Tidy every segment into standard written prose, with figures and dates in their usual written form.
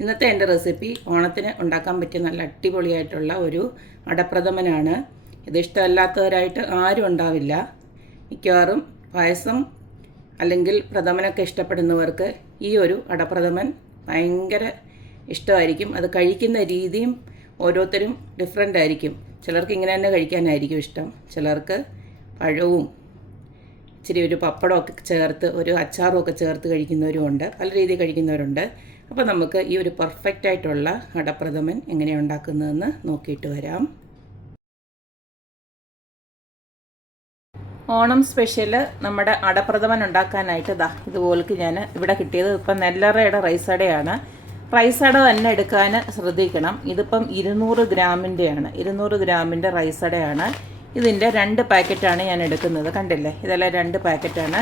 ഇന്നത്തെ എൻ്റെ റെസിപ്പി ഓണത്തിന് ഉണ്ടാക്കാൻ പറ്റിയ നല്ല അടിപൊളിയായിട്ടുള്ള ഒരു അടപ്രഥമനാണ്. ഇത് ഇഷ്ടമല്ലാത്തവരായിട്ട് ആരും ഉണ്ടാവില്ല. മിക്കവാറും പായസം അല്ലെങ്കിൽ പ്രഥമനൊക്കെ ഇഷ്ടപ്പെടുന്നവർക്ക് ഈ ഒരു അടപ്രഥമൻ ഭയങ്കര ഇഷ്ടമായിരിക്കും. അത് കഴിക്കുന്ന രീതിയും ഓരോരുത്തരും ഡിഫറെൻ്റ് ആയിരിക്കും. ചിലർക്ക് ഇങ്ങനെ തന്നെ കഴിക്കാനായിരിക്കും ഇഷ്ടം, ചിലർക്ക് പഴവും ഇച്ചിരി ഒരു പപ്പടമൊക്കെ ചേർത്ത് ഒരു അച്ചാറും ഒക്കെ ചേർത്ത് കഴിക്കുന്നവരുമുണ്ട്, പല രീതിയിൽ കഴിക്കുന്നവരുണ്ട്. അപ്പോൾ നമുക്ക് ഈ ഒരു പെർഫെക്റ്റ് ആയിട്ടുള്ള അടപ്രഥമൻ എങ്ങനെയാണ് ഉണ്ടാക്കുന്നതെന്ന് നോക്കിയിട്ട് വരാം. ഓണം സ്പെഷ്യൽ നമ്മുടെ അടപ്രഥമൻ ഉണ്ടാക്കാനായിട്ട് ഇതുപോലേക്ക് ഞാൻ ഇവിടെ കിട്ടിയത് ഇപ്പം നെല്ലറയുടെ റൈസ് അടയാണ്. റൈസ് അട തന്നെ എടുക്കാൻ ശ്രദ്ധിക്കണം. ഇതിപ്പം 200 ഗ്രാമിൻ്റെയാണ്, 200 ഗ്രാമിൻ്റെ റൈസ് അടയാണ്. ഇതിൻ്റെ 2 പാക്കറ്റാണ് ഞാൻ എടുക്കുന്നത്. കണ്ടില്ലേ, ഇതെല്ലാം 2 പാക്കറ്റാണ്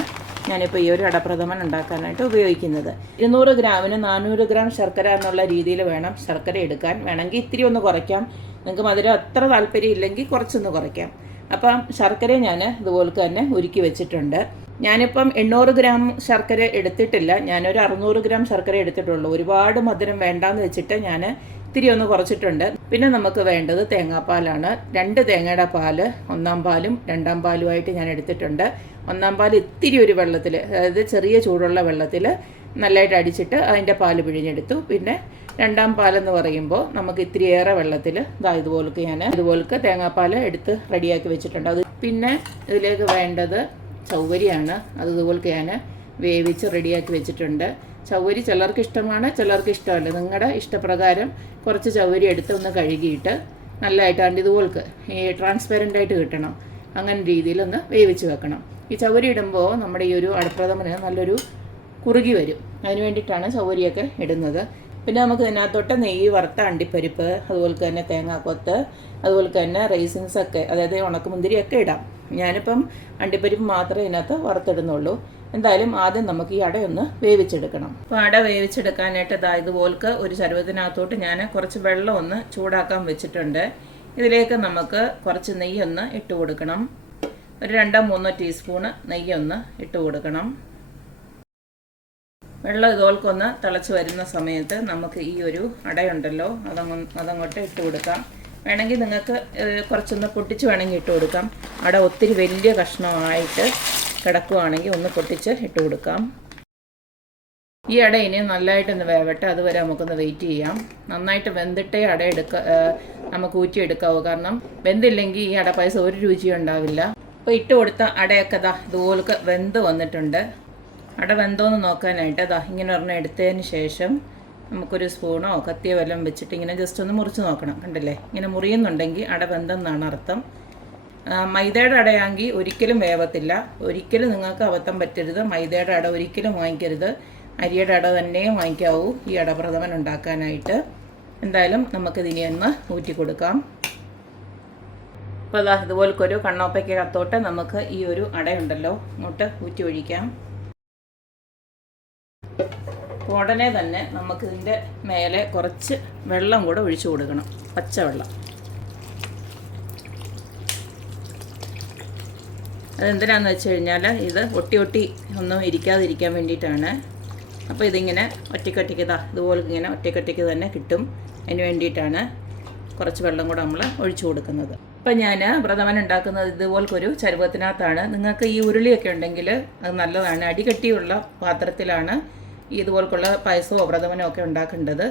ഞാനിപ്പോൾ ഈ ഒരു അടപ്രഥമൻ ഉണ്ടാക്കാനായിട്ട് ഉപയോഗിക്കുന്നത്. 200 ഗ്രാമിന് 400 ഗ്രാം ശർക്കര എന്നുള്ള രീതിയിൽ വേണം ശർക്കര എടുക്കാൻ. വേണമെങ്കിൽ ഇത്തിരി ഒന്ന് കുറയ്ക്കാം, നിങ്ങൾക്ക് മധുരം അത്ര താല്പര്യം ഇല്ലെങ്കിൽ കുറച്ചൊന്ന് കുറയ്ക്കാം. അപ്പം ശർക്കര ഞാൻ ഇതുപോലെ തന്നെ ഉരുക്കി വെച്ചിട്ടുണ്ട്. ഞാനിപ്പം 800 ഗ്രാം ശർക്കര എടുത്തിട്ടില്ല, ഞാനൊരു 600 ഗ്രാം ശർക്കര എടുത്തിട്ടുള്ളൂ. ഒരുപാട് മധുരം വേണ്ടാന്ന് വെച്ചിട്ട് ഞാൻ ഇത്തിരി ഒന്ന് കുറച്ചിട്ടുണ്ട്. പിന്നെ നമുക്ക് വേണ്ടത് തേങ്ങാപ്പാലാണ്. 2 തേങ്ങയുടെ പാല്, 1-ാം പാലും 2-ാം പാലുമായിട്ട് ഞാൻ എടുത്തിട്ടുണ്ട്. 1-ാം പാൽ ഇത്തിരി ഒരു വെള്ളത്തിൽ, അതായത് ചെറിയ ചൂടുള്ള വെള്ളത്തിൽ നല്ലതായിട്ട് അടിച്ചിട്ട് അതിൻ്റെ പാല് പിഴിഞ്ഞെടുത്തു. പിന്നെ 2-ാം പാലെന്ന് പറയുമ്പോൾ നമുക്ക് ഇത്തിരി ഏറെ വെള്ളത്തിൽ ഇതുപോലൊക്കെ തേങ്ങാപ്പാൽ എടുത്ത് റെഡിയാക്കി വെച്ചിട്ടുണ്ട്. അത് പിന്നെ ഇതിലേക്ക് വേണ്ടത് ചൗവരിയാണ്. അത് ഇതുപോലൊക്കെ ഞാൻ വേവിച്ച് റെഡിയാക്കി വെച്ചിട്ടുണ്ട്. ചൗവരി ചിലർക്ക് ഇഷ്ടമാണ്, ചിലർക്ക് ഇഷ്ടമല്ല. നിങ്ങളുടെ ഇഷ്ടപ്രകാരം കുറച്ച് ചൗവരി എടുത്ത് ഒന്ന് കഴുകിയിട്ട് നല്ലതായിട്ടാണ്ട് ഇതുപോലക്ക് ഈ ട്രാൻസ്പെറൻ്റ് ആയിട്ട് കിട്ടണം, അങ്ങനെ രീതിയിലൊന്ന് വേവിച്ച് വെക്കണം. ഈ ചൗവരി ഇടുമ്പോൾ നമ്മുടെ ഈ ഒരു അടപ്രഥമന് നല്ലൊരു കുറുകി വരും, അതിന് വേണ്ടിയിട്ടാണ് ചൗവരിയൊക്കെ ഇടുന്നത്. പിന്നെ നമുക്ക് ഇതിനകത്തോട്ട് നെയ്യ്, വറുത്ത അണ്ടിപ്പരിപ്പ്, അതുപോലെ തന്നെ തേങ്ങാക്കൊത്ത്, അതുപോലെ തന്നെ റൈസിൻസൊക്കെ, അതായത് ഉണക്കമുന്തിരിയൊക്കെ ഇടാം. ഞാനിപ്പം അണ്ടിപ്പരിപ്പ് മാത്രമേ ഇതിനകത്ത് വറുത്തിടുന്നുള്ളൂ. എന്തായാലും ആദ്യം നമുക്ക് ഈ അടയൊന്ന് വേവിച്ചെടുക്കണം. അപ്പോൾ അട വേവിച്ചെടുക്കാനായിട്ട് ഇതുപോലക്ക് ഒരു ചരുവത്തിനകത്തോട്ട് ഞാൻ കുറച്ച് വെള്ളം ഒന്ന് ചൂടാക്കാൻ വെച്ചിട്ടുണ്ട്. ഇതിലേക്ക് നമുക്ക് കുറച്ച് നെയ്യൊന്ന് ഇട്ട് കൊടുക്കണം. ഒരു 2-3 ടീസ്പൂണ് നെയ്യൊന്ന് ഇട്ട് കൊടുക്കണം. വെള്ളം ഇതുപോലക്കൊന്ന് തിളച്ച് വരുന്ന സമയത്ത് നമുക്ക് ഈ ഒരു അടയുണ്ടല്ലോ അതങ്ങോട്ട് ഇട്ട് കൊടുക്കാം. വേണമെങ്കിൽ നിങ്ങൾക്ക് കുറച്ചൊന്ന് പൊട്ടിച്ച് വേണമെങ്കിൽ ഇട്ട് കൊടുക്കാം. അട ഒത്തിരി വലിയ കഷ്ണമായിട്ട് കിടക്കുകയാണെങ്കിൽ ഒന്ന് പൊട്ടിച്ച് ഇട്ട് കൊടുക്കാം. ഈ അട ഇനി നല്ലതായിട്ടൊന്ന് വേവട്ടെ, അതുവരെ നമുക്കൊന്ന് വെയിറ്റ് ചെയ്യാം. നന്നായിട്ട് വെന്തിട്ടേ അട നമുക്ക് ഊറ്റിയെടുക്കാവൂ, കാരണം വെന്തില്ലെങ്കിൽ ഈ അട പായസം ഒരു രുചിയും ഉണ്ടാവില്ല. അപ്പോൾ ഇട്ട് കൊടുത്ത അടയൊക്കെ ഇതുപോലൊക്കെ വെന്ത് വന്നിട്ടുണ്ട്. അട വെന്തോന്ന് നോക്കാനായിട്ട് ഇങ്ങനെ ഒരെണ്ണം എടുത്തതിന് ശേഷം നമുക്കൊരു സ്പൂണോ കത്തിയോ വല്ലതും വെച്ചിട്ട് ഇങ്ങനെ ജസ്റ്റ് ഒന്ന് മുറിച്ച് നോക്കണം. കണ്ടില്ലേ, ഇങ്ങനെ മുറിയുന്നുണ്ടെങ്കിൽ അട വെന്തെന്നാണ് അർത്ഥം. മൈദയുടെ അടയാണെങ്കിൽ ഒരിക്കലും വേവത്തില്ല. ഒരിക്കലും നിങ്ങൾക്ക് അബദ്ധം പറ്റരുത്, മൈദയുടെ അട ഒരിക്കലും വാങ്ങിക്കരുത്. അരിയുടെ അട തന്നെ വാങ്ങിക്കാവൂ ഈ അടപ്രഥമൻ ഉണ്ടാക്കാനായിട്ട്. എന്തായാലും നമുക്കിതിനെ ഒന്ന് ഊറ്റി കൊടുക്കാം. അപ്പോൾ ഇതുപോലൊരു കണ്ണോപ്പയ്ക്കകത്തോട്ട് നമുക്ക് ഈ ഒരു അടയുണ്ടല്ലോ അങ്ങോട്ട് ഊറ്റി ഒഴിക്കാം. ഉടനെ തന്നെ നമുക്കിതിൻ്റെ മേലെ കുറച്ച് വെള്ളം കൂടെ ഒഴിച്ചു കൊടുക്കണം, പച്ചവെള്ളം. അതെന്തിനാണെന്ന് വെച്ച് കഴിഞ്ഞാൽ ഇത് ഒട്ടി ഒന്നും ഇരിക്കാതിരിക്കാൻ വേണ്ടിയിട്ടാണ്. അപ്പോൾ ഇതിങ്ങനെ ഒറ്റയ്ക്ക് ഇതുപോലെ ഇങ്ങനെ ഒറ്റയ്ക്ക് തന്നെ കിട്ടും. അതിന് വേണ്ടിയിട്ടാണ് കുറച്ച് വെള്ളം കൂടെ നമ്മൾ ഒഴിച്ചു കൊടുക്കുന്നത്. ഇപ്പം ഞാൻ പ്രഥമൻ ഉണ്ടാക്കുന്നത് ഇതുപോലൊരു ചരുവത്തിനകത്താണ്. നിങ്ങൾക്ക് ഈ ഉരുളിയൊക്കെ ഉണ്ടെങ്കിൽ അത് നല്ലതാണ്. അടികട്ടിയുള്ള പാത്രത്തിലാണ് ഇതുപോലുള്ള പായസമോ പ്രഥമനോ ഒക്കെ ഉണ്ടാക്കേണ്ടത്.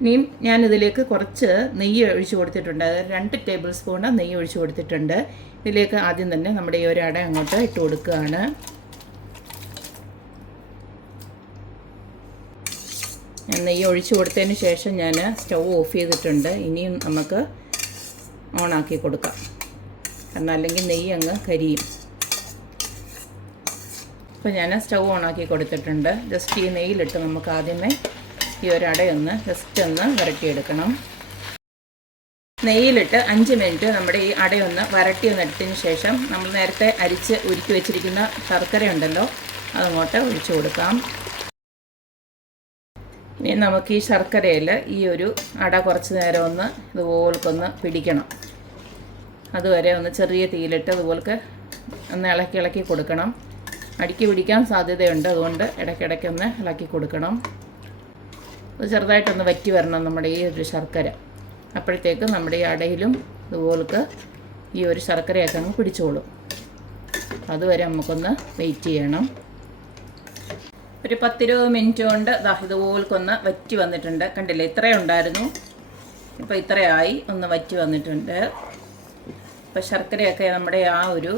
ഇനിയും ഞാനിതിലേക്ക് കുറച്ച് നെയ്യ് ഒഴിച്ചു കൊടുത്തിട്ടുണ്ട്, അതായത് 2 ടേബിൾ സ്പൂണ് നെയ്യ് ഒഴിച്ചു കൊടുത്തിട്ടുണ്ട്. ഇതിലേക്ക് ആദ്യം തന്നെ നമ്മുടെ ഈ ഒരു അട അങ്ങോട്ട് ഇട്ട് കൊടുക്കുകയാണ്. ഞാൻ നെയ്യ് ഒഴിച്ചു കൊടുത്തതിന് ശേഷം ഞാൻ സ്റ്റൗ ഓഫ് ചെയ്തിട്ടുണ്ട്. ഇനിയും നമുക്ക് ഓണാക്കി കൊടുക്കാം, കാരണം അല്ലെങ്കിൽ നെയ്യ് അങ്ങ് കരിയും. അപ്പോൾ ഞാൻ സ്റ്റൗ ഓണാക്കി കൊടുത്തിട്ടുണ്ട്. ജസ്റ്റ് ഈ നെയ്യിലിട്ട് നമുക്ക് ആദ്യമേ ഈ ഒരു അടയൊന്ന് ജസ്റ്റ് ഒന്ന് വരട്ടിയെടുക്കണം. നെയ്യിലിട്ട് 5 മിനിറ്റ് നമ്മുടെ ഈ അടയൊന്ന് വരട്ടിയൊന്നെടുത്തതിന് ശേഷം നമ്മൾ നേരത്തെ അരിച്ച് ഉരുക്കി വെച്ചിരിക്കുന്ന ശർക്കര ഉണ്ടല്ലോ അതങ്ങോട്ട് ഒഴിച്ചു കൊടുക്കാം. ഇനി നമുക്ക് ഈ ശർക്കരയിൽ ഈ ഒരു അട കുറച്ച് നേരം ഒന്ന് ഇതുപോലൊന്ന് പിടിക്കണം. അതുവരെ ഒന്ന് ചെറിയ തീയിലിട്ട് അതുപോലൊക്കെ ഒന്ന് ഇളക്കി കൊടുക്കണം. അടുക്കി പിടിക്കാൻ സാധ്യതയുണ്ട്, അതുകൊണ്ട് ഇടയ്ക്കിടയ്ക്കൊന്ന് ഇളക്കി കൊടുക്കണം. അത് ചെറുതായിട്ടൊന്ന് വറ്റി വരണം നമ്മുടെ ഈ ഒരു ശർക്കര. അപ്പോഴത്തേക്ക് നമ്മുടെ ഈ അടയിലും ഇതുപോലൊക്കെ ഈ ഒരു ശർക്കരയൊക്കെ അങ്ങ് പിടിച്ചോളും. അതുവരെ നമുക്കൊന്ന് വെയിറ്റ് ചെയ്യണം. ഒരു 10-20 മിനിറ്റ് കൊണ്ട് ഇതുപോലൊക്കൊന്ന് വറ്റി വന്നിട്ടുണ്ട്. കണ്ടില്ലേ, ഇത്രയും ഉണ്ടായിരുന്നു, ഇപ്പോൾ ഇത്രയായി, ഒന്ന് വറ്റി വന്നിട്ടുണ്ട്. ഇപ്പോൾ ശർക്കരയൊക്കെ നമ്മുടെ ആ ഒരു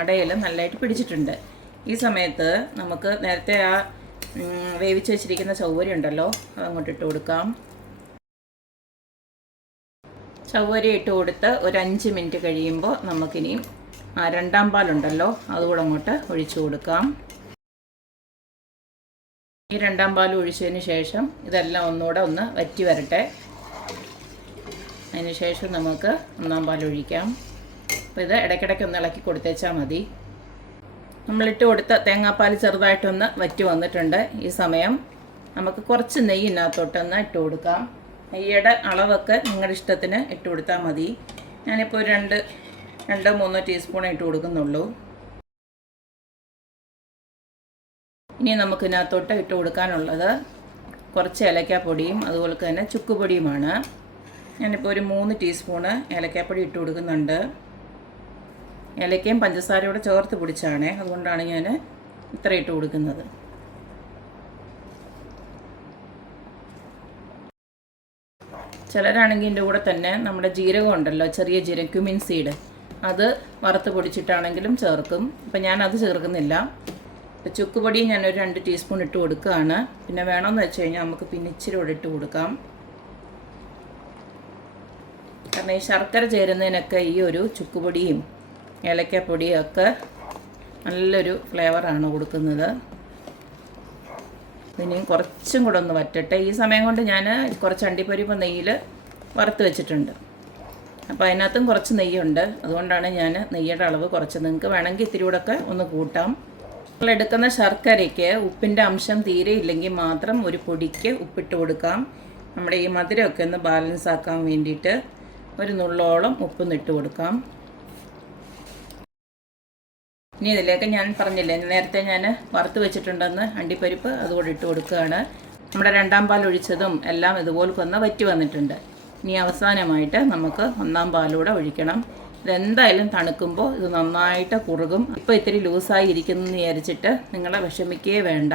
അടയിൽ നല്ലതായിട്ട് പിടിച്ചിട്ടുണ്ട്. ഈ സമയത്ത് നമുക്ക് നേരത്തെ ആ വേവിച്ച് വെച്ചിരിക്കുന്ന ചവ്വരി ഉണ്ടല്ലോ, അതങ്ങോട്ട് ഇട്ട് കൊടുക്കാം. ചവ്വരി ഇട്ട് കൊടുത്ത് ഒരു 5 മിനിറ്റ് കഴിയുമ്പോൾ നമുക്കിനി രണ്ടാം പാലുണ്ടല്ലോ അതുകൂടെ അങ്ങോട്ട് ഒഴിച്ചു കൊടുക്കാം. ഈ രണ്ടാം പാൽ ഒഴിച്ചതിന് ശേഷം ഇതെല്ലാം ഒന്നുകൂടെ ഒന്ന് വറ്റി വരട്ടെ. അതിന് ശേഷം നമുക്ക് ഒന്നാം പാൽ ഒഴിക്കാം. അപ്പോൾ ഇത് ഇടയ്ക്കിടയ്ക്ക് ഒന്ന് ഇളക്കി കൊടുത്തേച്ചാൽ മതി. നമ്മളിട്ട് കൊടുത്ത തേങ്ങാപ്പാൽ ചെറുതായിട്ടൊന്ന് വറ്റി വന്നിട്ടുണ്ട്. ഈ സമയം നമുക്ക് കുറച്ച് നെയ്യ് ഇതിനകത്തോട്ടൊന്ന് ഇട്ട് കൊടുക്കാം. നെയ്യുടെ അളവൊക്കെ നിങ്ങളുടെ ഇഷ്ടത്തിന് ഇട്ട് കൊടുത്താൽ മതി. ഞാനിപ്പോൾ 2-3 ടീസ്പൂൺ ഇട്ട് കൊടുക്കുന്നുള്ളൂ. ഇനി നമുക്ക് ഇതിനകത്തോട്ട് ഇട്ട് കൊടുക്കാനുള്ളത് കുറച്ച് ഏലക്കാപ്പൊടിയും അതുപോലെ തന്നെ ചുക്കുപൊടിയുമാണ്. ഞാനിപ്പോൾ ഒരു 3 ടീസ്പൂണ് ഏലക്കാപ്പൊടി ഇട്ട് കൊടുക്കുന്നുണ്ട്. ഏലക്കയും പഞ്ചസാരയോടെ ചേർത്ത് പൊടിച്ചാണ്, അതുകൊണ്ടാണ് ഞാൻ ഇത്ര ഇട്ട് കൊടുക്കുന്നത്. ചിലരാണെങ്കിൽ ഇതിൻ്റെ കൂടെ തന്നെ നമ്മുടെ ജീരകം ഉണ്ടല്ലോ, ചെറിയ ജീരകം, ക്യുമിൻ സീഡ്, അത് വറുത്ത് പൊടിച്ചിട്ടാണെങ്കിലും ചേർക്കും. ഇപ്പം ഞാനത് ചേർക്കുന്നില്ല. ചുക്കുപൊടി ഞാനൊരു 2 ടീസ്പൂൺ ഇട്ട് കൊടുക്കുകയാണ്. പിന്നെ വേണമെന്ന് വെച്ച് കഴിഞ്ഞാൽ നമുക്ക് പിന്നെ ഇച്ചിരി കൂടെ ഇട്ട് കൊടുക്കാം. കാരണം ഈ ശർക്കര ചേരുന്നതിനൊക്കെ ഈ ഒരു ചുക്കുപൊടിയും ഏലക്കപ്പൊടിയും ഒക്കെ നല്ലൊരു ഫ്ലേവറാണ് കൊടുക്കുന്നത്. ഇനിയും കുറച്ചും കൂടെ ഒന്ന് വറ്റട്ടെ. ഈ സമയം കൊണ്ട് ഞാൻ കുറച്ച് അണ്ടിപ്പരിപ്പ് നെയ്യിൽ വറുത്ത് വെച്ചിട്ടുണ്ട്. അപ്പോൾ അതിനകത്തും കുറച്ച് നെയ്യുണ്ട്, അതുകൊണ്ടാണ് ഞാൻ നെയ്യുടെ അളവ് കുറച്ച്. നിങ്ങൾക്ക് വേണമെങ്കിൽ ഇത്തിരി കൂടെ ഒക്കെ ഒന്ന് കൂട്ടാം. നമ്മളെടുക്കുന്ന ശർക്കരയ്ക്ക് ഉപ്പിൻ്റെ അംശം തീരെ ഇല്ലെങ്കിൽ മാത്രം ഒരു പൊടിക്ക് ഉപ്പിട്ട് കൊടുക്കാം. നമ്മുടെ ഈ മധുരമൊക്കെ ഒന്ന് ബാലൻസ് ആക്കാൻ വേണ്ടിയിട്ട് ഒരു നുള്ളോളം ഉപ്പൊന്ന് ഇട്ട് കൊടുക്കാം. ഇനി ഇതിലേക്ക് ഞാൻ പറഞ്ഞില്ലേ, നേരത്തെ ഞാൻ വറുത്ത് വെച്ചിട്ടുണ്ടെന്ന് അണ്ടിപ്പരിപ്പ്, അതുകൂടെ ഇട്ട് കൊടുക്കുകയാണ്. നമ്മുടെ രണ്ടാം പാൽ ഒഴിച്ചതും എല്ലാം ഇതുപോലൊന്ന് വറ്റി വന്നിട്ടുണ്ട്. ഇനി അവസാനമായിട്ട് നമുക്ക് ഒന്നാം പാലൂടെ ഒഴിക്കണം. ഇതെന്തായാലും തണുക്കുമ്പോൾ ഇത് നന്നായിട്ട് കുറുകും. ഇപ്പോൾ ഇത്തിരി ലൂസായി ഇരിക്കുന്നു എന്ന് വിചാരിച്ചിട്ട് നിങ്ങളെ വിഷമിക്കുകയേ വേണ്ട.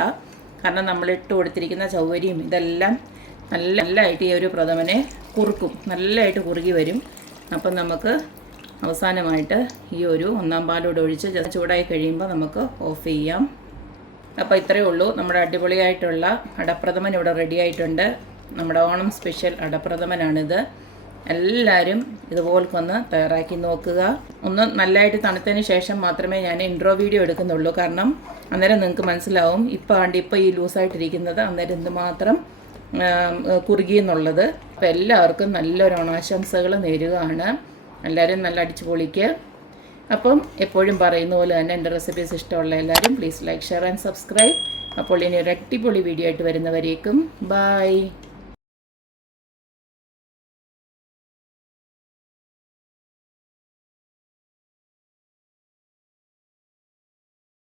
കാരണം നമ്മളിട്ട് കൊടുത്തിരിക്കുന്ന ചവ്വരിയും ഇതെല്ലാം നല്ലതായിട്ട് ഈ ഒരു പ്രഥമനെ കുറുക്കും, നല്ലതായിട്ട് കുറുകി വരും. അപ്പം നമുക്ക് അവസാനമായിട്ട് ഈ ഒരു ഒന്നാം പാലോട് ഒഴിച്ച് ചൂടായി കഴിയുമ്പോൾ നമുക്ക് ഓഫ് ചെയ്യാം. അപ്പോൾ ഇത്രയേ ഉള്ളൂ, നമ്മുടെ അടിപൊളിയായിട്ടുള്ള അടപ്രഥമൻ ഇവിടെ റെഡി ആയിട്ടുണ്ട്. നമ്മുടെ ഓണം സ്പെഷ്യൽ അടപ്രഥമനാണിത്. എല്ലാവരും ഇതുപോലൊന്ന് തയ്യാറാക്കി നോക്കുക. ഒന്ന് നല്ലതായിട്ട് തണുത്തതിന് ശേഷം മാത്രമേ ഞാൻ ഇൻട്രോ വീഡിയോ എടുക്കുന്നുള്ളൂ. കാരണം അന്നേരം നിങ്ങൾക്ക് മനസ്സിലാവും ഇപ്പോൾ ഈ ലൂസായിട്ടിരിക്കുന്നത് അന്നേരം എന്തുമാത്രം കുറുകിയെന്നുള്ളത്. അപ്പോൾ എല്ലാവർക്കും നല്ലൊരു ഓണാശംസകൾ നേരുകയാണ്. എല്ലാവരും നല്ല അടിച്ചു പൊളിക്ക്. അപ്പം എപ്പോഴും പറയുന്ന പോലെ തന്നെ എൻ്റെ റെസിപ്പീസ് ഇഷ്ടമുള്ള എല്ലാവരും please like, share and subscribe. അപ്പോൾ ഇനി ഒരു അടിപൊളി വീഡിയോ ആയിട്ട് വരുന്നവരേക്കും ബൈ.